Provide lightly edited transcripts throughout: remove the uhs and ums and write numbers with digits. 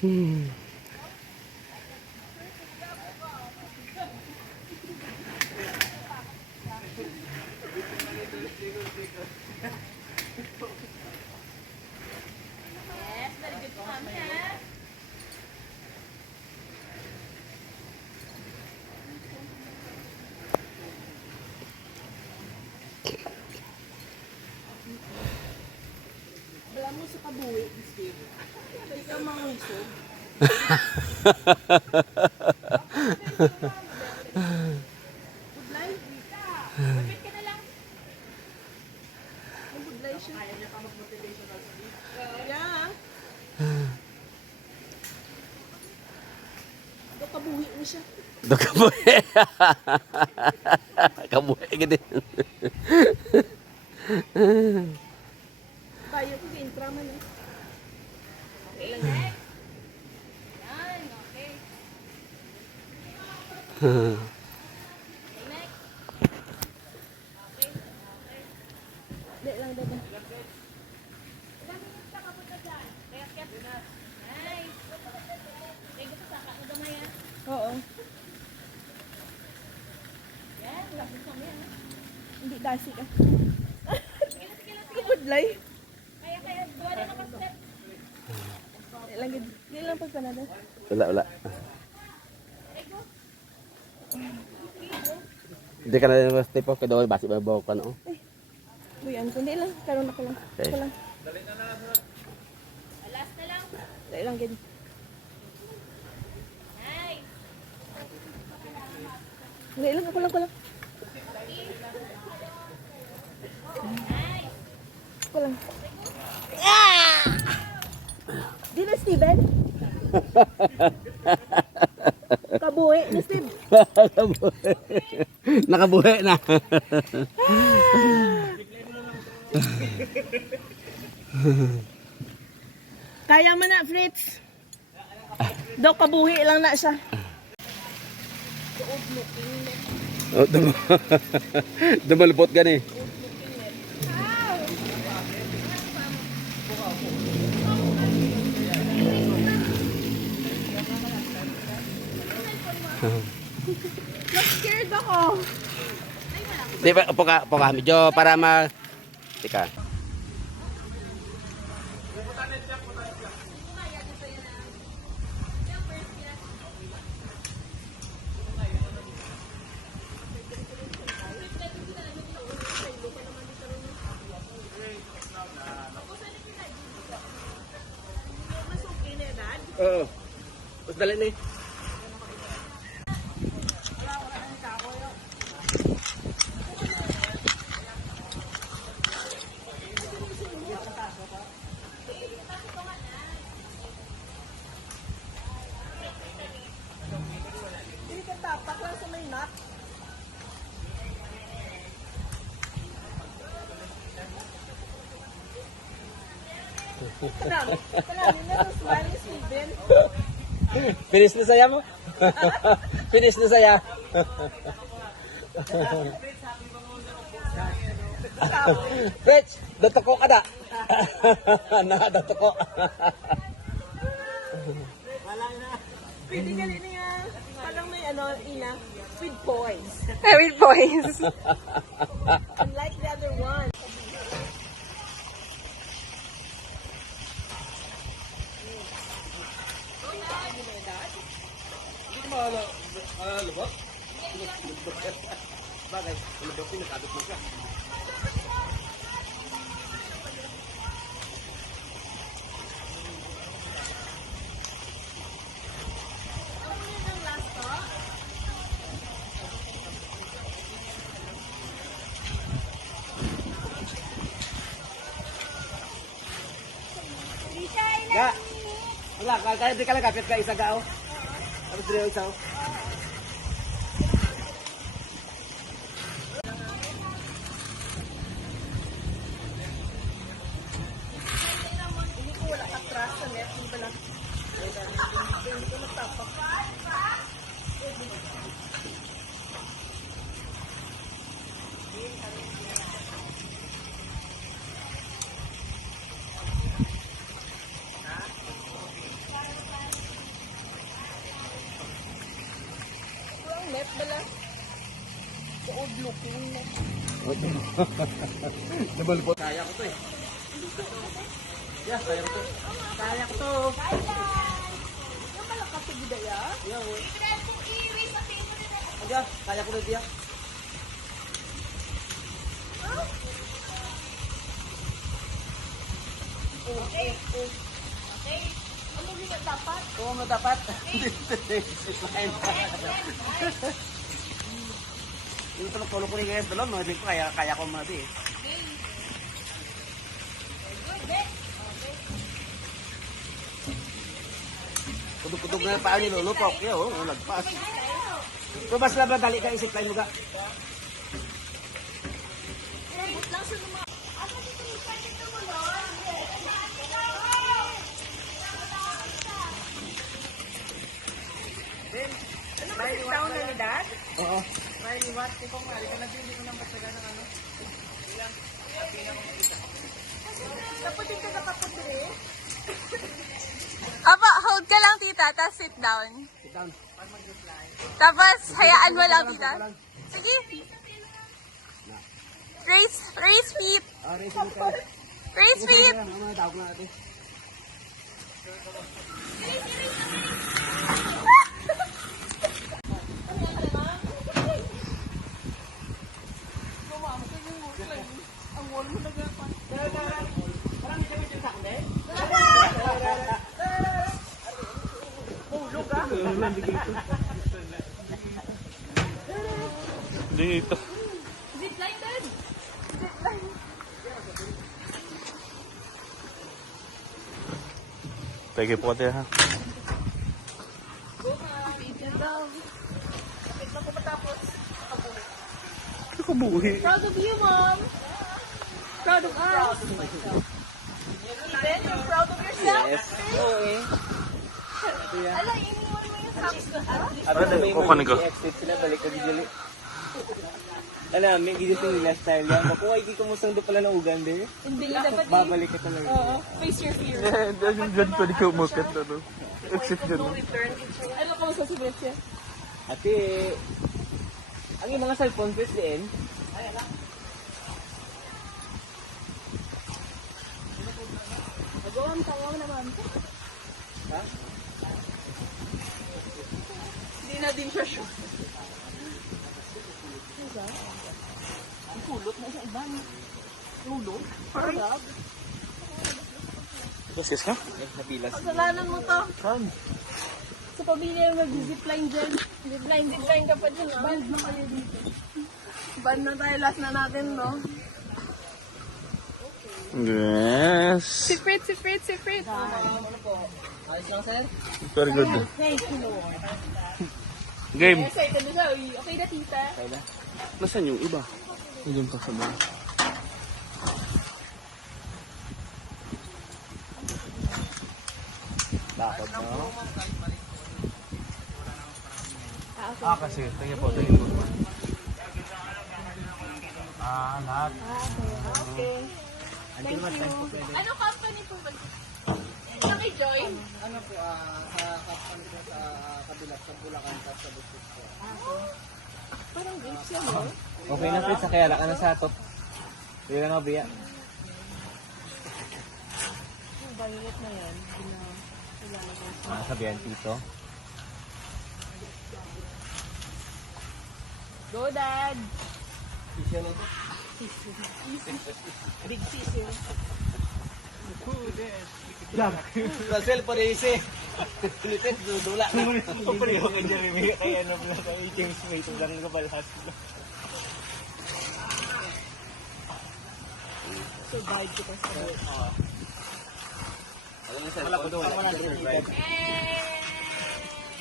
Hmm. Yes, very good po kami ha. Wala mo sa kabuhi, Steve. Hindi ka mga isog. Budlay? Kapit ka na lang. May budlay siya. Kaya niya ka mag-motivational sa Steve. Yeah. Ito kabuhi mo siya. Ito kabuhi. Kabuhi gini. Tayo ko intra man eh. Okay, next. Yan, okay. Okay, next. Okay, okay. Hindi lang diba? Ilang minutes ka kapunta dyan? Kaya kaya. Nice. Okay, gusto sa ka. Madamay ha. Oo. Yan, grabe sa mga ha. Hindi dasi ka. Sige na, sige na, sige na. Budlay? Kaya, gawa na ka step. Hindi lang pag panada. Wala. Okay, go. Hindi ka na yung step off. Kaya basi ba ka no? Buyan ko. Hindi lang. Karoon ako lang. Okay. Ako lang. Last na lang. Hindi lang gid. Nice. Hindi lang. Ako lang. Nice. Ako lang. Di na, Steven? Kabuhi na, Steve. Nakabuhi na. Kaya mo na, Fritz. Daw kabuhi lang na siya. Oh, dumalupot gani. Na-scared ako. Di ba po ka medyo para ma tika. Oo. Tapos dali ni. Hindi ka tapak lang sa may nut. Kalami na sa smiley, Steven. Finish na saya mo? Finish na saya. Fetch, datoko ka na. Nakadotoko. Pwede ka rin nga. Parang may ina. With boys. With boys. Unlike the other one. Bagay, lubot din nakadot mo siya. Ga. Wala, kaya di ka lang kapit ka isa gao. Tapos dito isa. Hindi ko wala atras sa net. Hindi pala. Hindi ko nagtapak. bala. So old looking. Double po. Kaya ko to eh. Yeah, kaya ko to. Kaya ko to. Yung pala kasi gidaya. Yeah, oh. Ibrahim kong iwi sa table na. Aga, kaya ko na diya. Okay. Okay. Ano yung dapat? Oo, mo dapat. Yung tulog-tulog ko rin ngayon talon, no? Hindi ko kaya ko mati eh. Kudug-kudug na paa ni Lulupok. Yo, lagpas. Tubas lang ba dali ka isip tayo mga. Lang sa mga... Ano dito yung pwede mo nun? Ano ba sit down na ni Dad? Oo. Riley, what? Ikaw nga, ka na din, hindi ko na mataga ng ano. Kaputin ka na kaputin. Apa, hold ka lang tita, tapos sit down. Sit down. Tapos, hayaan mo lang tita. Sige. Raise feet. Ah, raise mo ka. Raise feet. Mga tawag na natin. Ang wall mo na gapan. Parang hindi kami sinasakde. Hulog ah. Dito. Zipline din. Pwede po tayo ha. Ito ko buhi. Proud of you, Mom. Proud of us. Then, you're proud of yourself. Yes. Oo eh. Ala, iniwan mo yung socks ko. O kanin ko. Exit sila, balik ka dijali. Alam, may gigising nila style yan. Kung hindi ko musang do pala ng Uganda eh. Hindi dapat Babalik ka talaga. Oo. Face your fear. Diyan pwede ka umakit na no. Exit dyan no. Ano ka sa siya? Ate, ang yung mga cellphone face din. Nagawang tangaw naman. Ha? Hindi na din siya sure. Ang kulot na sa iba niya. Tulog? Parang. Yes ka? Napilas. Kasalanan mo to. Saan? Sa pamilya yung mag-zipline dyan. Zipline ka pa dyan. Band na kayo dito. Band na tayo. Last na natin, no? Yes. Siprit. Ano po? Ayos lang sir? Very good. Thank you, Lord. Game. Excited na siya. Uy, okay na, tita. Okay na. Nasaan yung iba? Diyan pa sa baba. Bakit no? Kasi. Tingnan po. Tingnan po. Lahat. Okay. Thank you. Ano company po ba? Sa kay Joy? Ano po, sa kapatid ko sa kabila, sa Bulacan, sa Bukit po. Parang grapes yan, no? Okay na Fritz, kaya ka na sa top. Hindi na nga biya. Yung violet na yan. Sabihan tito. Go, Dad! Big sisi. Sa cellphone isi. Litin, dudula na. Pareho ka Jeremy. Kaya ano pala kay James Smith. Lang ka balas. Survive kita sa work. Alam mo cellphone dula, survive.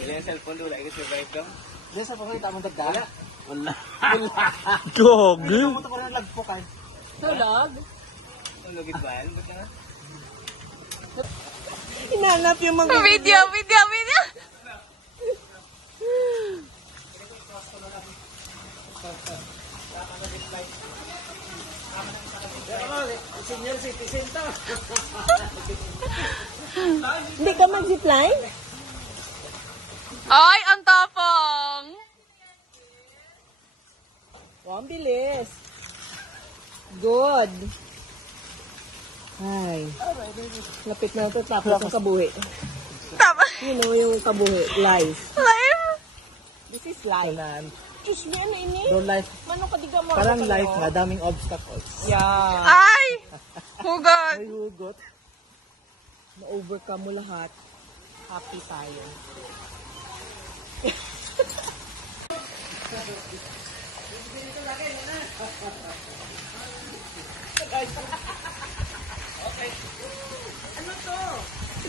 Hindi yung cellphone dula, survive daw. Diyan sa pangkita mo dagdala. Wala. Gog. Ano mo ito ko ng lagpukan? Tulog? Ang lugit ba yan? Ba't na? Hinanap yung mga... Video. Senior citizen to. Hindi ka mag-zipline? Ay, ang tapang. Oh, ang bilis. Good. Ay. Lapit na ito tapos ang kabuhi. Tama. You know yung kabuhi. Life. Live? This is life. Diyos mo yan, ini. So life, Manong kadiga mo. parang Ano life kayo? nga, daming obstacles. Yeah. Ay! Hugot. May hugot. Na-overcome mo lahat. Happy tayo.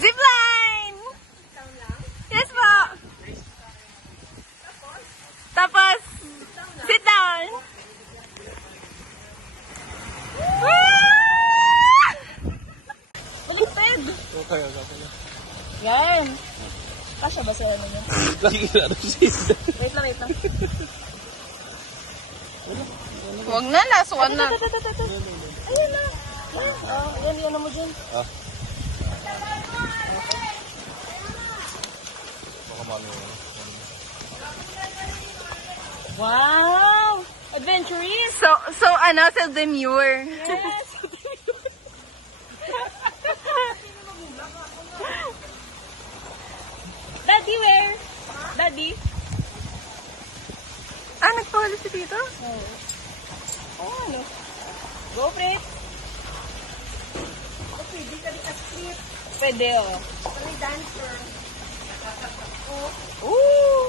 Zipline! Yes po. Tapos, sit down. Baliktad. Okay, okay. Yan. Kasya ba sa ano niya? Lagi na ito siya. Wait lang, wait lang. Huwag na, last one na. Ayun na. Oh, yan mo dyan. Wow! Adventurous! So ano, sa demure. Yes! Daddy, where? Daddy? Ah, nagpahuli si Tito? Oh, ano? Go, Fritz! Oh, pwede ka di ka-strip. Pwede, oh. Kami dancer. Oh. Ooh!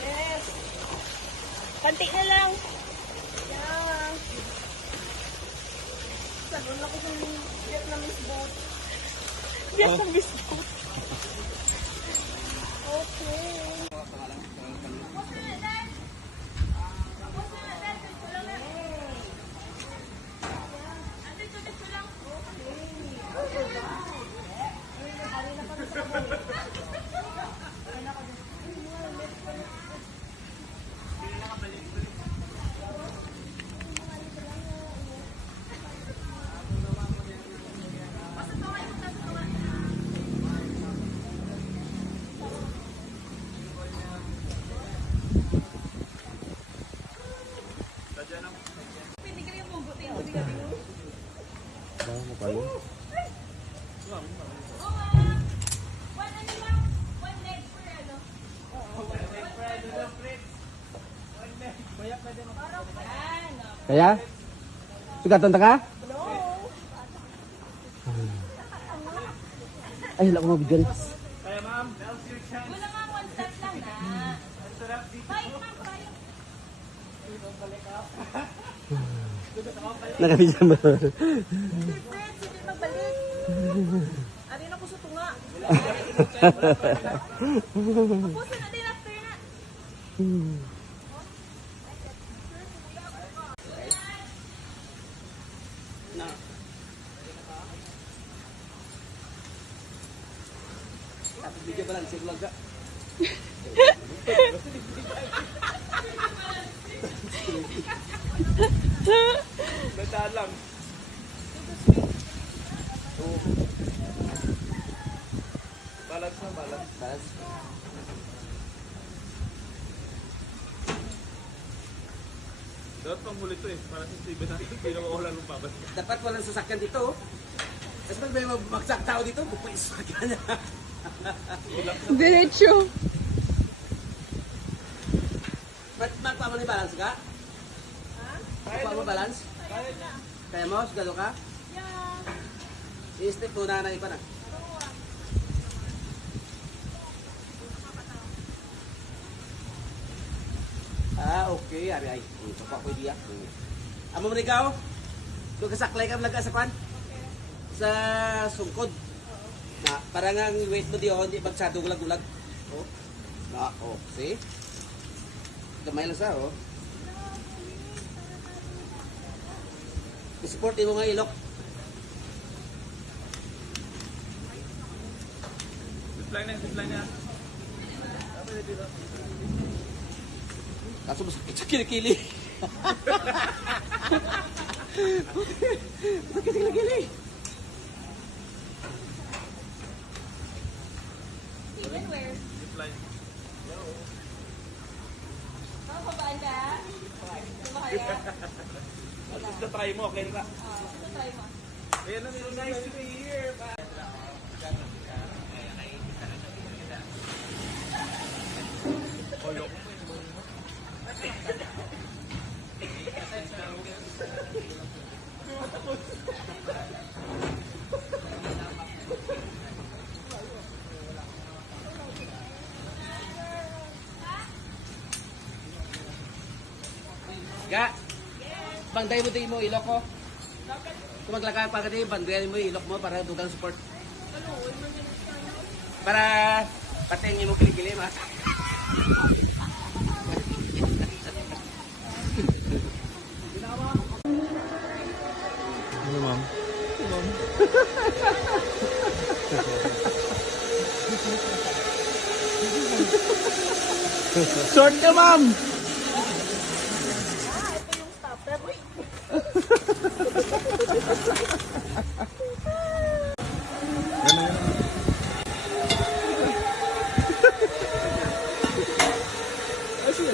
Yes! Kanti na lang. Yeah. Salon ako sa Vietnamese boat. Vietnamese boat. Okay. Kaya? Sugatan ta ka? Ay, wala ko mabigyan. Wala nga, one step lang na. Bye, ma'am, bye. Nakabigyan mo. Fritz, hindi magbalik. Arin ako sa tunga. Puso na din after na. Bigyan pa lang, sige lang ka. Bandaan lang. Balance na, balance. Balance. Dapat pang muli to eh. Para sa Steven natin, hindi na mawala ng babas. Dapat walang sasakyan dito. Kasi pag may magsak tao dito, bukay sasakyan niya. Diretso. Magpa mo ni balance ka? Magpa mo balance? Kaya mo? Sigalo ka? Yeah. I-step ko na iba na. Ah, okay. Ari ay. Ito pa ko diya. Amo mo ikaw? Doon ka saklay ka vlog sa kwan? Sa sungkod. Na parang ang weight mo diyo hindi magsado gulag-gulag. Oh. Na, oh, see? Gamay lang sa, oh. I-support mo nga ilok. Zipline na. Kaso mas kilikili. Kilikili. Steven, where? Zipline. try mo, okay na. Try mo. Ayan na, so nice to be here. Ga, bangday mo din mo ilok ko. Kung maglakad pa ka din, bangday mo ilok mo para dugang support. Para patingin mo kilig-kilig ha. Ano, ma'am? Short ka, ma'am! Ay, sige,